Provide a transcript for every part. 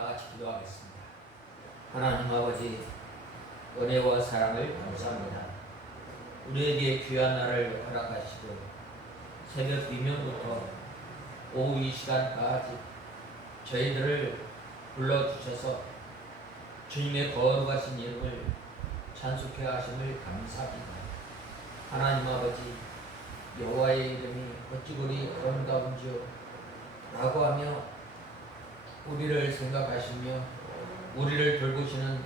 다 같이 기도하겠습니다. 하나님 아버지, 은혜와 사랑을 감사합니다. 우리에게 귀한 날을 허락하시고 새벽 비명부터 오후 이 시간까지 저희들을 불러주셔서 주님의 거룩하신 이름을 찬송케 하심을 감사합니다. 하나님 아버지, 여호와의 이름이 어찌 그리 아름다운지요 라고 하며 우리를 생각하시며 우리를 돌보시는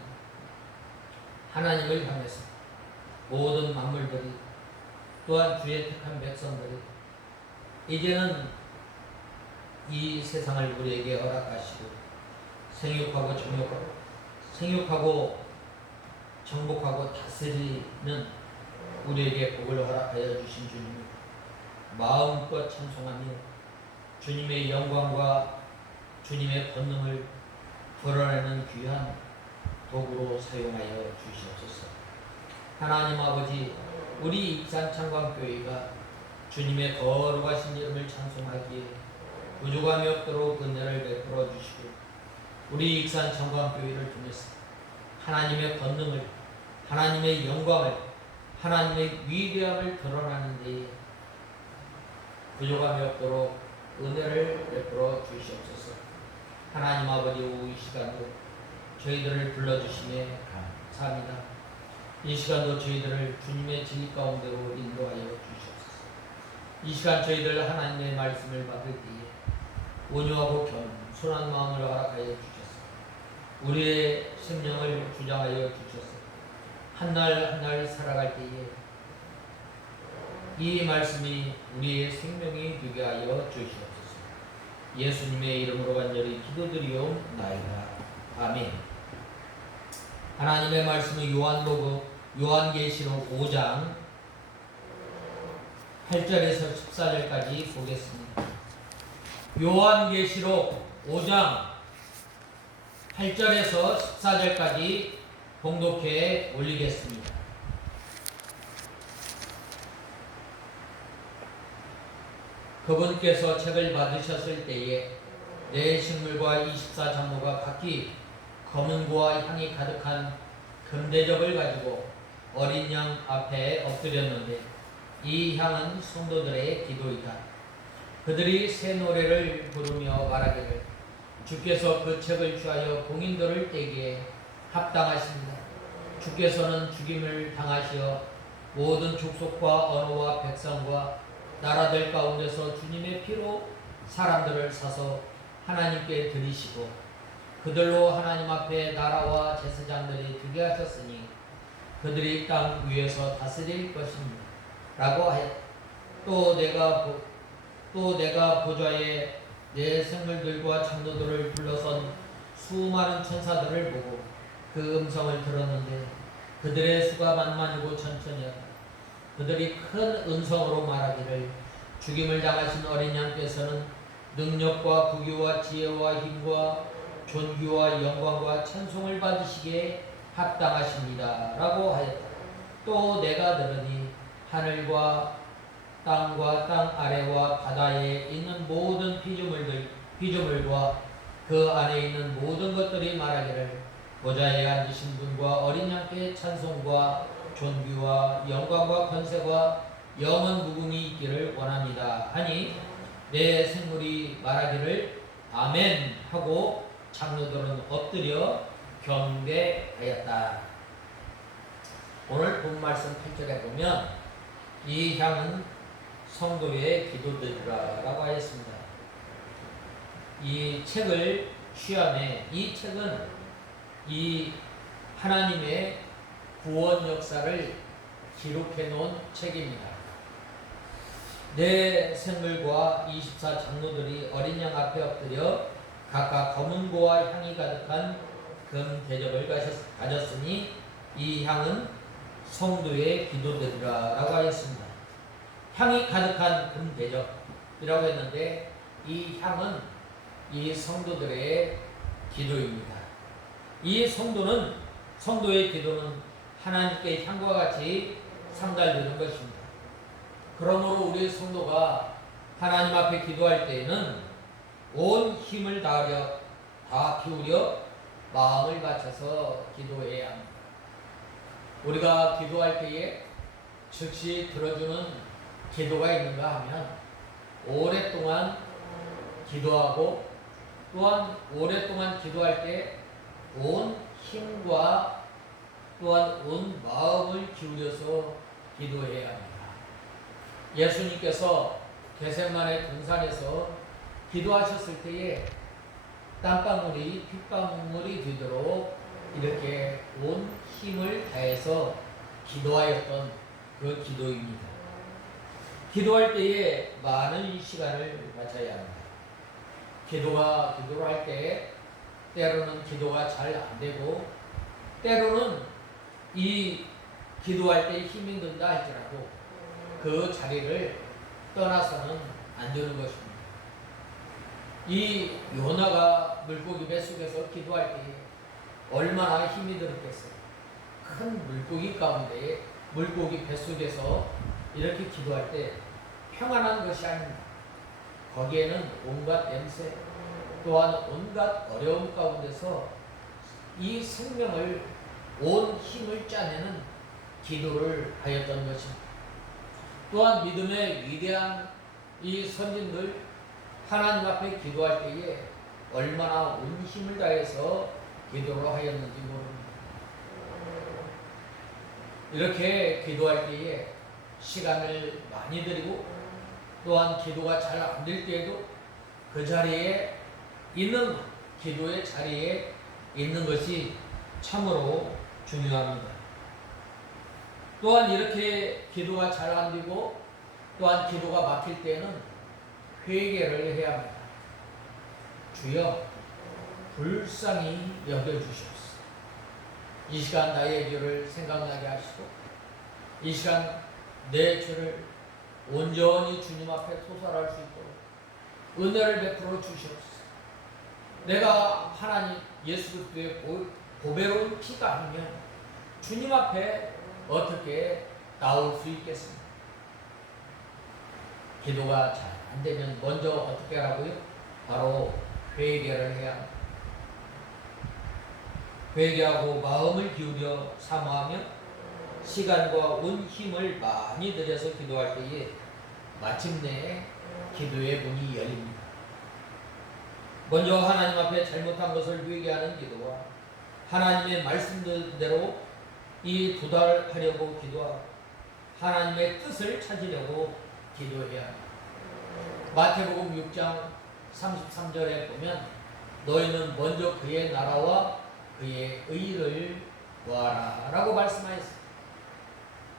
하나님을 향해서 모든 만물들이 또한 주의 택한 백성들이 이제는 이 세상을 우리에게 허락하시고 생육하고 정복하고 다스리는 우리에게 복을 허락하여 주신 주님을 마음껏 찬송하며 주님의 영광과 주님의 권능을 드러내는 귀한 도구로 사용하여 주시옵소서. 하나님 아버지, 우리 익산창광교회가 주님의 거룩하신 이름을 찬송하기에 부족함이 없도록 은혜를 베풀어 주시고 우리 익산창광교회를 통해서 하나님의 권능을, 하나님의 영광을, 하나님의 위대함을 드러나는 데에 부족함이 없도록 은혜를 베풀어 주시옵소서. 하나님 아버지, 오후 이 시간도 저희들을 불러주시며 감사합니다. 이 시간도 저희들을 주님의 진리 가운데로 인도하여 주시옵소서. 이 시간 저희들 하나님의 말씀을 받을 때에 온유하고 겸손한 마음을 허락하여 주셔서 우리의 생명을 주장하여 주셔서 한 날 한 날 살아갈 때에 이 말씀이 우리의 생명이 되게 하여 주시옵소서. 예수님의 이름으로 간절히 기도드리옵나이다. 아멘. 하나님의 말씀은 요한계시록 5장 8절에서 14절까지 보겠습니다. 요한계시록 5장 8절에서 14절까지 봉독해 올리겠습니다. 그분께서 책을 받으셨을 때에 네 식물과 24장로가 각기 검은 고와 향이 가득한 금대접을 가지고 어린 양 앞에 엎드렸는데 이 향은 성도들의 기도이다. 그들이 새 노래를 부르며 말하기를 주께서 그 책을 취하여 봉인들을 떼기에 합당하십니다. 주께서는 죽임을 당하시어 모든 족속과 언어와 백성과 나라들 가운데서 주님의 피로 사람들을 사서 하나님께 드리시고 그들로 하나님 앞에 나라와 제사장들이 되게 하셨으니 그들이 땅 위에서 다스릴 것입니다. 라고 하였다. 또 내가 보좌에 내 생물들과 장로들을 불러선 수많은 천사들을 보고 그 음성을 들었는데 그들의 수가 만만이고 천천이었다. 그들이 큰 음성으로 말하기를 죽임을 당하신 어린 양께서는 능력과 부귀와 지혜와 힘과 존귀와 영광과 찬송을 받으시기에 합당하십니다. 라고 하였다. 또 내가 들으니 하늘과 땅과 땅 아래와 바다에 있는 모든 피조물과 그 안에 있는 모든 것들이 말하기를 보좌에 앉으신 분과 어린 양께 찬송과 존귀와 영광과 권세가 영원 무궁히 있기를 원합니다. 하니 내 생물이 말하기를 아멘 하고 장로들은 엎드려 경배하였다. 오늘 본 말씀 8절에 보면 이 향은 성도의 기도들이라 라고 하였습니다. 이 책을 취함에 이 책은 이 하나님의 구원 역사를 기록해 놓은 책입니다. 네 생물과 24장로들이 어린 양 앞에 엎드려 각각 검은 고와 향이 가득한 금 대접을 가졌으니 이 향은 성도의 기도들이라 라고 하였습니다. 향이 가득한 금 대접이라고 했는데 이 향은 이 성도들의 기도입니다. 이 성도의 기도는 하나님께 향과 같이 상달되는 것입니다. 그러므로 우리 성도가 하나님 앞에 기도할 때에는 온 힘을 다하여 다 기울여 마음을 맞춰서 기도해야 합니다. 우리가 기도할 때에 즉시 들어주는 기도가 있는가 하면 오랫동안 기도하고 또한 오랫동안 기도할 때 온 힘과 또한 온 마음을 기울여서 기도해야 합니다. 예수님께서 겟세마네 동산에서 기도하셨을 때에 땀방울이 핏방울이 되도록 이렇게 온 힘을 다해서 기도하였던 그 기도입니다. 기도할 때에 많은 시간을 가져야 합니다. 기도를 할 때 때로는 기도가 잘 안 되고 때로는 이 기도할 때 힘이 든다 할지라도 그 자리를 떠나서는 안 되는 것입니다. 이 요나가 물고기 뱃속에서 기도할 때 얼마나 힘이 들었겠어요. 큰 물고기 가운데 물고기 뱃속에서 이렇게 기도할 때 평안한 것이 아닙니다. 거기에는 온갖 냄새 또한 온갖 어려움 가운데서 이 생명을 온 힘을 짜내는 기도를 하였던 것입니다. 또한 믿음의 위대한 이 선진들 하나님 앞에 기도할 때에 얼마나 온 힘을 다해서 기도를 하였는지 모릅니다. 이렇게 기도할 때에 시간을 많이 들이고 또한 기도가 잘 안 될 때에도 그 자리에 있는 기도의 자리에 있는 것이 참으로 중요합니다. 또한 이렇게 기도가 잘 안 되고 또한 기도가 막힐 때는 회개를 해야 합니다. 주여 불쌍히 여겨주시옵소서. 이 시간 나의 죄를 생각나게 하시고 이 시간 내 죄를 온전히 주님 앞에 토설할 수 있도록 은혜를 베풀어 주시옵소서. 내가 하나님 예수 그리스도의 보배로운 피가 아니면 주님 앞에 어떻게 나올 수 있겠습니까? 기도가 잘 안 되면 먼저 어떻게 하라고요? 바로 회개를 해야 합니다. 회개하고 마음을 기울여 사모하며 시간과 온 힘을 많이 들여서 기도할 때에 마침내 기도의 문이 열립니다. 먼저 하나님 앞에 잘못한 것을 회개하는 기도와 하나님의 말씀대로 이 도달하려고 기도하고 하나님의 뜻을 찾으려고 기도해야 합니다. 마태복음 6장 33절에 보면 너희는 먼저 그의 나라와 그의 의를 구하라 라고 말씀하였습니다.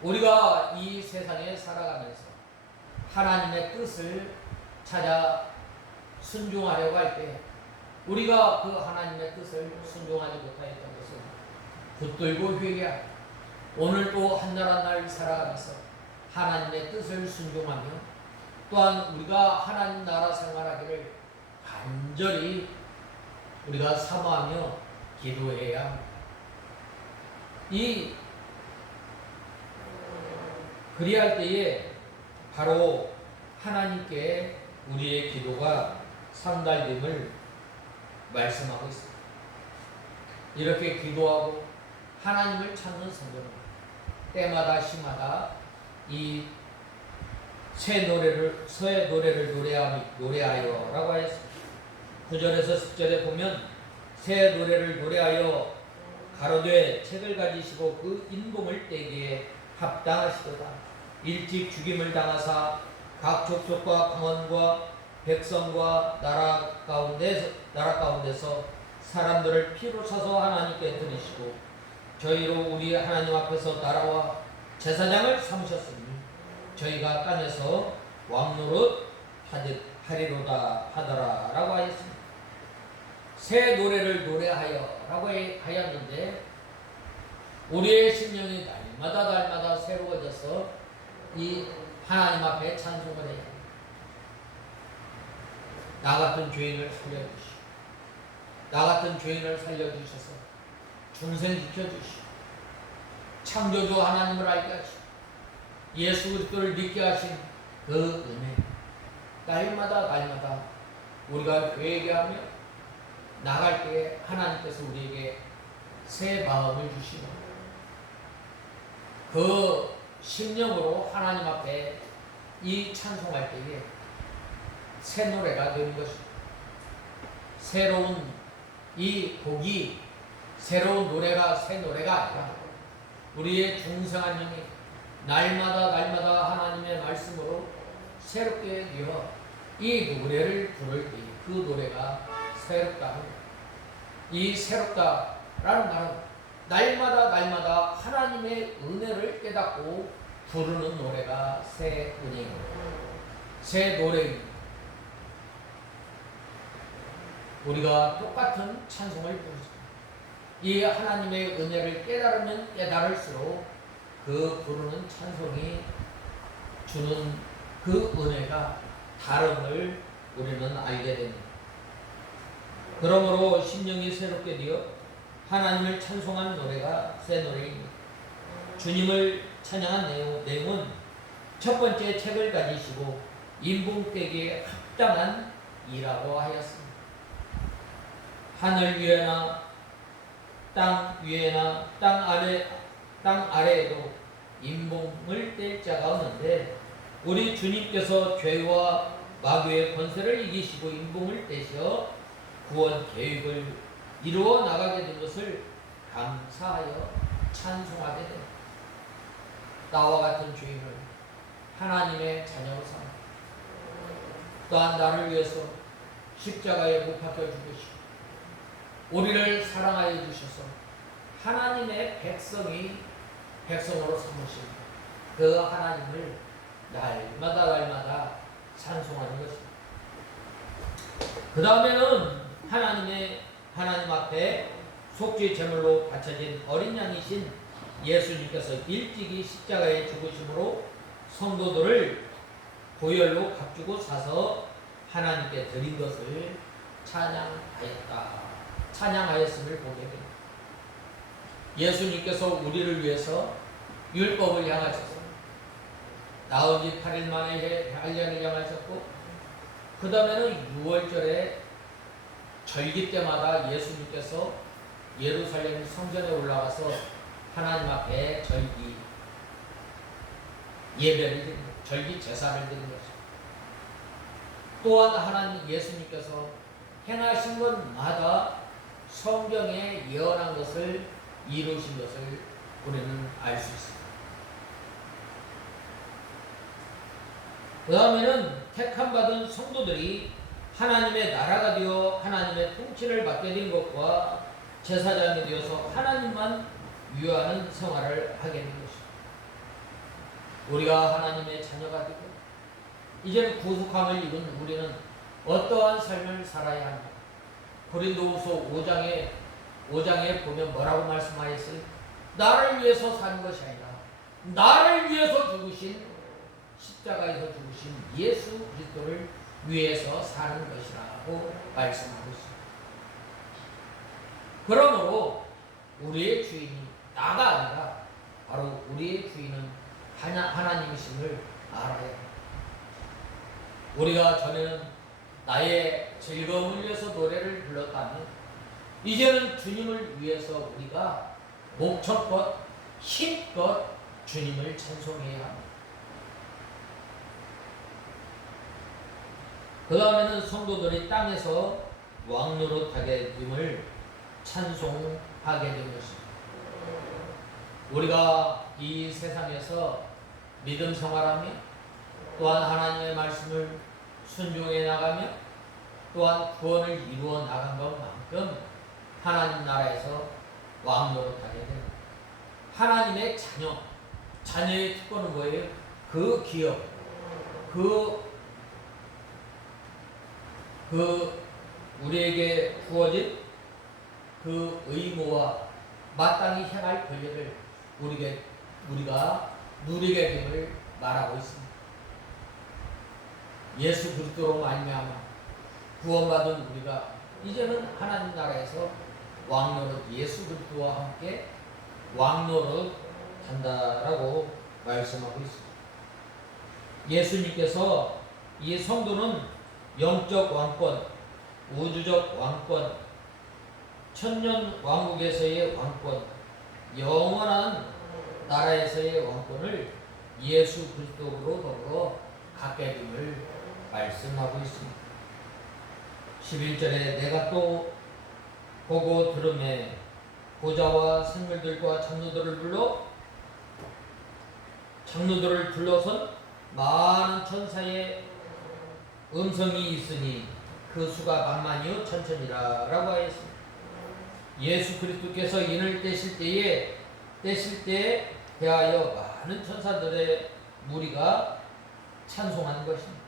우리가 이 세상에 살아가면서 하나님의 뜻을 찾아 순종하려고 할 때 우리가 그 하나님의 뜻을 순종하지 못하였던 것을 붙들고 회개하고 오늘 또 한 날 한 날 살아가면서 하나님의 뜻을 순종하며 또한 우리가 하나님 나라 생활하기를 간절히 우리가 사모하며 기도해야 합니다. 이 그리할 때에 바로 하나님께 우리의 기도가 상달됨을 말씀하고 있습니다. 이렇게 기도하고 하나님을 찾는 성도는 때마다 시마다 이 새 노래를 노래하여라고 하였습니다. 9절에서 10절에 보면 새 노래를 노래하여 가로되 책을 가지시고 그 인봉을 떼기에 합당하시도다. 일찍 죽임을 당하사 각 족속과 강원과 백성과 나라 가운데서 사람들을 피로 사서 하나님께 드리시고 저희로 우리 하나님 앞에서 나라와 제사장을 삼으셨으니 저희가 땅에서 왕노릇 하리로다 하더라 라고 하였습니다. 새 노래를 노래하여 라고 하였는데 우리의 심령이 날마다 새로워져서 이 하나님 앞에 찬송을 해야 합니다. 나 같은 죄인을 살려주시고 나 같은 죄인을 살려주셔서 중생시켜주시고 창조주 하나님을 알게 하시고 예수 그리스도를 믿게 하신 그 은혜 날마다 우리가 회개하며 나갈 때 하나님께서 우리에게 새 마음을 주시고 그 심령으로 하나님 앞에 이 찬송할 때에 새 노래가 되는 것입니다. 새로운 이 곡이 새로운 노래가 새 노래가 아니라 우리의 중생한 영이 날마다 하나님의 말씀으로 새롭게 되어 이 노래를 부를 때 그 노래가 새롭다. 이 새롭다라는 말은 날마다 하나님의 은혜를 깨닫고 부르는 노래가 새 은혜입니다. 새 노래입니다. 우리가 똑같은 찬송을 부르죠. 이 하나님의 은혜를 깨달으면 깨달을수록 그 부르는 찬송이 주는 그 은혜가 다름을 우리는 알게 됩니다. 그러므로 심령이 새롭게 되어 하나님을 찬송하는 노래가 새 노래입니다. 주님을 찬양한 내용은 첫 번째 책을 가지시고 인봉되기에 합당한 이라고 하였습니다. 하늘 위에나 땅 위에나 땅 아래에도 인봉을 뗄 자가 없는데 우리 주님께서 죄와 마귀의 권세를 이기시고 인봉을 떼셔 구원 계획을 이루어 나가게 된 것을 감사하여 찬송하게 됩니다. 나와 같은 죄인을 하나님의 자녀로 삼아 또한 나를 위해서 십자가에 못 박혀 죽으시고 우리를 사랑하여 주셔서 하나님의 백성으로 삼으신 그 하나님을 날마다 찬송하는 것입니다. 그 다음에는 하나님 앞에 속죄 제물로 바쳐진 어린 양이신 예수님께서 일찍이 십자가에 죽으심으로 성도들을 보혈로 값주고 사서 하나님께 드린 것을 찬양하였음을 보게 됩니다. 예수님께서 우리를 위해서 율법을 향하셔서 나온 지 8일 만에 할례를 향하셨고 그 다음에는 6월절에 절기 때마다 예수님께서 예루살렘 성전에 올라가서 하나님 앞에 절기 예배를 드린 것, 절기 제사를 드린 것입니다. 또한 하나님 예수님께서 행하신 것마다 성경에 예언한 것을 이루신 것을 우리는 알 수 있습니다. 그 다음에는 택함받은 성도들이 하나님의 나라가 되어 하나님의 통치를 받게 된 것과 제사장이 되어서 하나님만 위하는 생활을 하게 된 것입니다. 우리가 하나님의 자녀가 되고 이제는 구속함을 입은 우리는 어떠한 삶을 살아야 합니까? 고린도후서 5장에 보면 뭐라고 말씀하였어요? 나를 위해서 사는 것이 아니라 나를 위해서 죽으신 십자가에서 죽으신 예수 그리스도를 위해서 사는 것이라고 말씀하고 있습니다. 그러므로 우리의 주인이 나가 아니라 바로 우리의 주인은 하나님이심을 알아야 합니다. 우리가 전에는 나의 즐거움을 위해서 노래를 불렀다면 이제는 주님을 위해서 우리가 목청껏 힘껏 주님을 찬송해야 합니다. 그 다음에는 성도들이 땅에서 왕노릇하게 됨을 찬송하게 된 것입니다. 우리가 이 세상에서 믿음 생활하며 또한 하나님의 말씀을 순종해 나가며 또한 구원을 이루어 나간 것만큼 하나님 나라에서 왕노릇하게 됩니다. 하나님의 자녀의 특권은 뭐예요? 그 기업, 우리에게 주어진 그 의무와 마땅히 행할 권력을 우리가 누리게 됨을 말하고 있습니다. 예수 그리스도로 말미암아 구원받은 우리가 이제는 하나님 나라에서 왕노릇 예수 그리스도와 함께 왕노릇 한다라고 말씀하고 있습니다. 예수님께서 이 성도는 영적 왕권, 우주적 왕권, 천년 왕국에서의 왕권, 영원한 나라에서의 왕권을 예수 그리스도로 더불어 갖게 됨을 말씀하고 있습니다. 11절에 내가 또 보고 들음에 보좌와 생물들과 장로들을 둘러선 많은 천사의 음성이 있으니 그 수가 만만이요 천천이라 라고 하였습니다. 예수 그리스도께서 인을 떼실 때에 대하여 많은 천사들의 무리가 찬송하는 것입니다.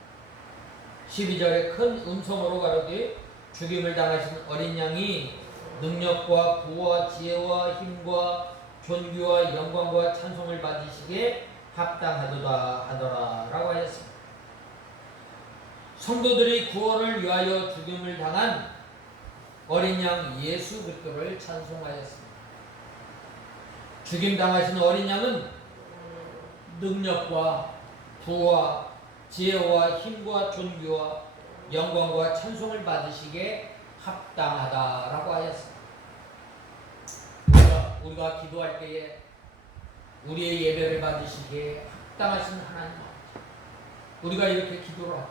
12절에 큰 음성으로 가로되 죽임을 당하신 어린 양이 능력과 부와 지혜와 힘과 존귀와 영광과 찬송을 받으시기에 합당하도다 하더라 라고 하였습니다. 성도들이 구원을 위하여 죽임을 당한 어린 양 예수 그리스도를 찬송하였습니다. 죽임 당하신 어린 양은 능력과 부와 지혜와 힘과 존귀와 영광과 찬송을 받으시기에 합당하다라고 하였습니다. 우리가 기도할 때에 우리의 예배를 받으시기에 합당하신 하나님, 우리가 이렇게 기도를 하고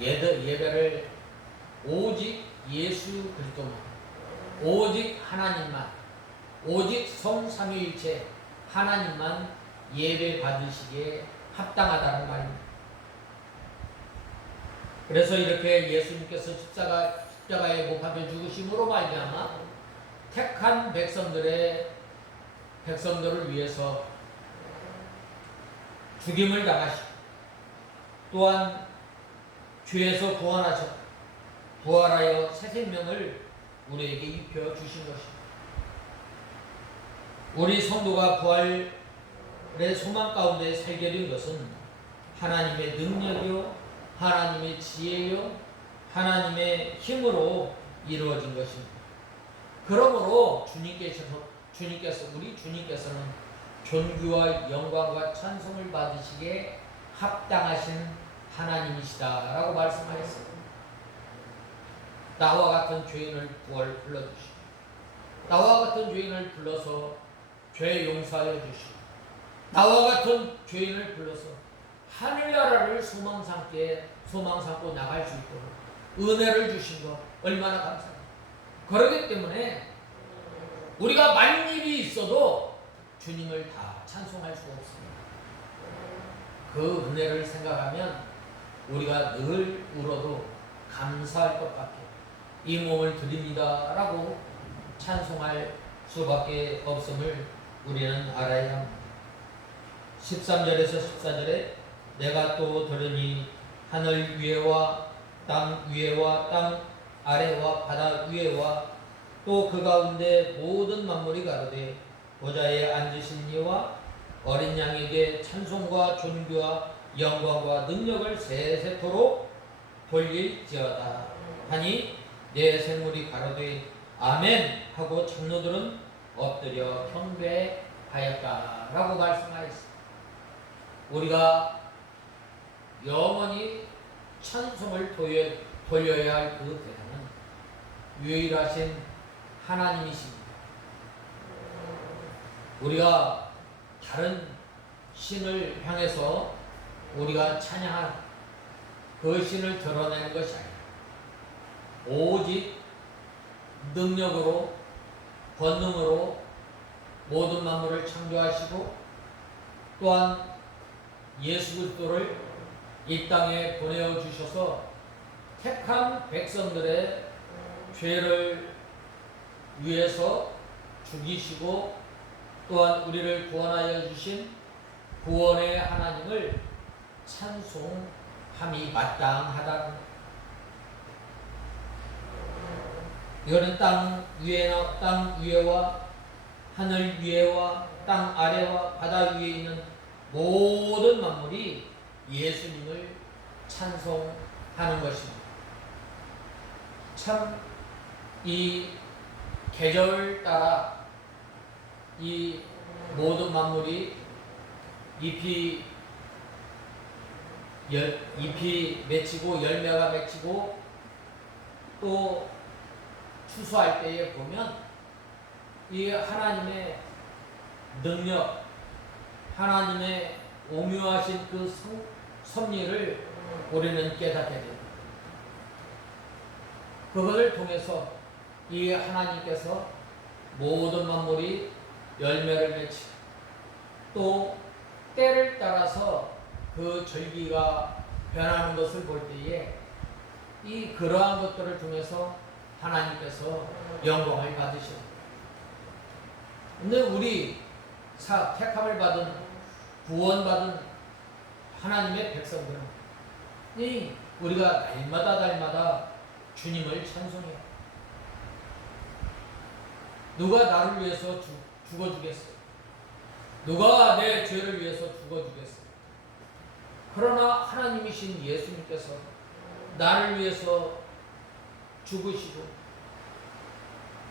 예배를 오직 예수 그리스도만, 오직 하나님만, 오직 성삼위일체 하나님만 예배 받으시기에 합당하다는 말입니다. 그래서 이렇게 예수님께서 십자가에 못 박혀 죽으심으로 말미암아 택한 백성들을 위해서 죽임을 당하시고 또한 죄에서 부활하여 새 생명을 우리에게 입혀 주신 것입니다. 우리 성도가 부활의 소망 가운데 살게 된 것은 하나님의 능력이요, 하나님의 지혜요, 하나님의 힘으로 이루어진 것입니다. 그러므로 우리 주님께서는 존귀와 영광과 찬송을 받으시기에 합당하신 하나님이시다라고 말씀하셨습니다. 나와 같은 죄인을 불러주시고 나와 같은 죄인을 불러서 죄 용서하여 주시고 나와 같은 죄인을 불러서 하늘나라를 소망 삼고 나갈 수 있도록 은혜를 주신 것 얼마나 감사합니다. 그렇기 때문에 우리가 만일이 있어도 주님을 다 찬송할 수 없습니다. 그 은혜를 생각하면 우리가 늘 울어도 감사할 것 같아요. 이 몸을 드립니다 라고 찬송할 수밖에 없음을 우리는 알아야 합니다. 13절에서 14절에 내가 또 들으니 하늘 위에와 땅 위에와 땅 아래와 바다 위에와 또 그 가운데 모든 만물이 가로되 보좌에 앉으신 이와 어린 양에게 찬송과 존귀와 영광과 능력을 세세토록 돌릴지어다 하니 내 생물이 가로되 아멘 하고 장로들은 엎드려 경배하였다라고 말씀하였습니다. 우리가 영원히 찬송을 돌려야 할 그 대상은 유일하신 하나님이십니다. 우리가 다른 신을 향해서 우리가 찬양한 그 신을 드러내는 것이 아니라 오직 능력으로 권능으로 모든 만물을 창조하시고 또한 예수 그리스도를 이 땅에 보내어 주셔서 택한 백성들의 죄를 위해서 죽이시고 또한 우리를 구원하여 주신 구원의 하나님을 찬송함이 마땅하다. 이거는 땅 위에와 하늘 위에와 땅 아래와 바다 위에 있는 모든 만물이 예수님을 찬송하는 것입니다. 참 이 계절 따라 이 모든 만물이 잎이 맺히고 열매가 맺히고 또 추수할 때에 보면 이 하나님의 능력, 하나님의 오묘하신 그 섭리를 우리는 깨닫게 됩니다. 그것을 통해서 이 하나님께서 모든 만물이 열매를 맺히고 또 때를 따라서 그 절기가 변하는 것을 볼 때에 이 그러한 것들을 통해서 하나님께서 영광을 받으십니다. 근데 우리 택함을 받은 구원받은 하나님의 백성들은 우리가 날마다 주님을 찬송해요. 누가 나를 위해서 죽어주겠어요? 누가 내 죄를 위해서 죽어주겠어요? 그러나 하나님이신 예수님께서 나를 위해서 죽으시고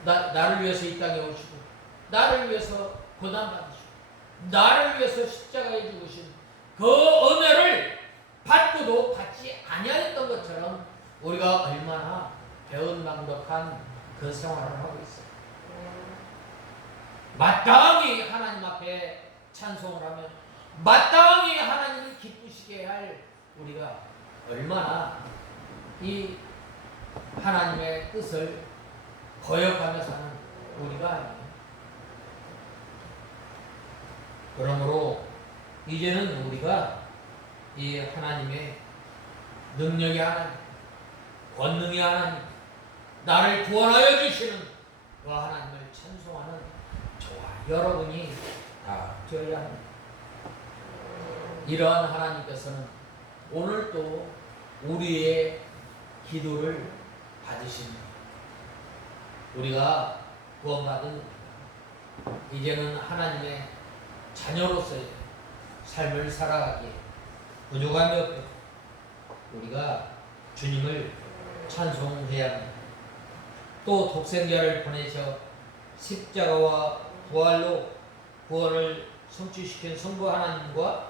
나를 위해서 이 땅에 오시고 나를 위해서 고난받으시고 나를 위해서 십자가에 죽으신 그 은혜를 받고도 받지 아니하였던 것처럼 우리가 얼마나 배은망덕한 그 생활을 하고 있어요. 마땅히 하나님 앞에 찬송을 하면 마땅히 하나님을 기쁘시게 할 우리가 얼마나 이 하나님의 뜻을 거역하며 사는 우리가 아니에요. 그러므로 이제는 우리가 이 하나님의 능력의 하나님, 권능의 하나님, 나를 구원하여 주시는 그 하나님을 찬송하는 저와 여러분이 다 되어야 합니다. 이러한 하나님께서는 오늘도 우리의 기도를 받으십니다. 우리가 구원받은 이제는 하나님의 자녀로서의 삶을 살아가기에 부족함이 없고 우리가 주님을 찬송해야 합니다. 또 독생자를 보내셔 십자가와 부활로 구원을 성취시킨 성부 하나님과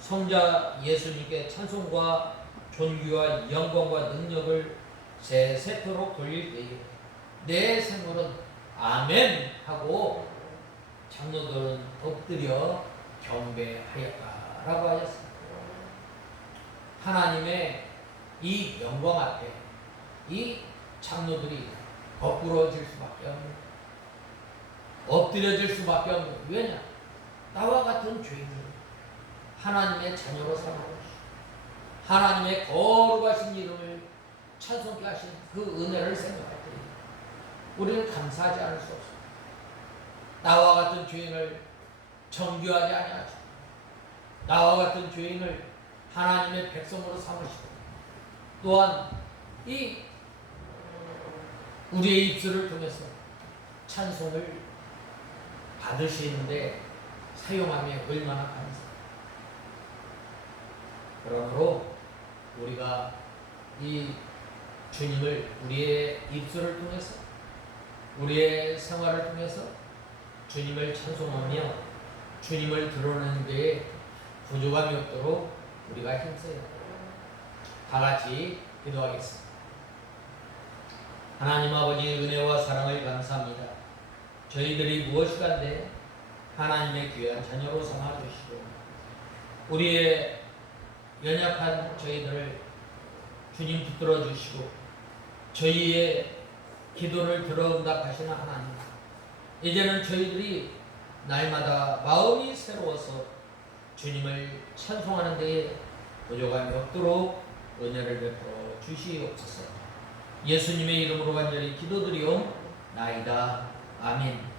성자 예수님께 찬송과 존귀와 영광과 능력을 세세토록 돌릴 때에 내 생물은 아멘 하고 장로들은 엎드려 경배하였다라고 하셨습니다. 하나님의 이 영광 앞에 이 장로들이 거꾸러질 수밖에 없는, 엎드려질 수밖에 없는. 왜냐? 나와 같은 죄인을 하나님의 자녀로 삼고 하나님의 거룩하신 이름을 찬송케 하신 그 은혜를 생각할 때 우리는 감사하지 않을 수 없습니다. 나와 같은 죄인을 정죄하지 아니하시고 나와 같은 죄인을 하나님의 백성으로 삼으시고 또한 이 우리의 입술을 통해서 찬송을 받으시는데 사용하며 얼마나 감사합니다. 그러므로 우리가 이 주님을 우리의 입술을 통해서 우리의 생활을 통해서 주님을 찬송하며 주님을 드러내는 데에 부족함이 없도록 우리가 힘써야 합니다. 다 같이 기도하겠습니다. 하나님 아버지 은혜와 사랑을 감사합니다. 저희들이 무엇이간데 하나님의 귀한 자녀로 삼아주시고 우리의 연약한 저희들을 주님 붙들어 주시고 저희의 기도를 들어 응답하시는 하나님, 이제는 저희들이 날마다 마음이 새로워서 주님을 찬송하는 데에 부족함이 없도록 은혜를 베풀어 주시옵소서. 예수님의 이름으로 간절히 기도드리옵나이다. 아멘.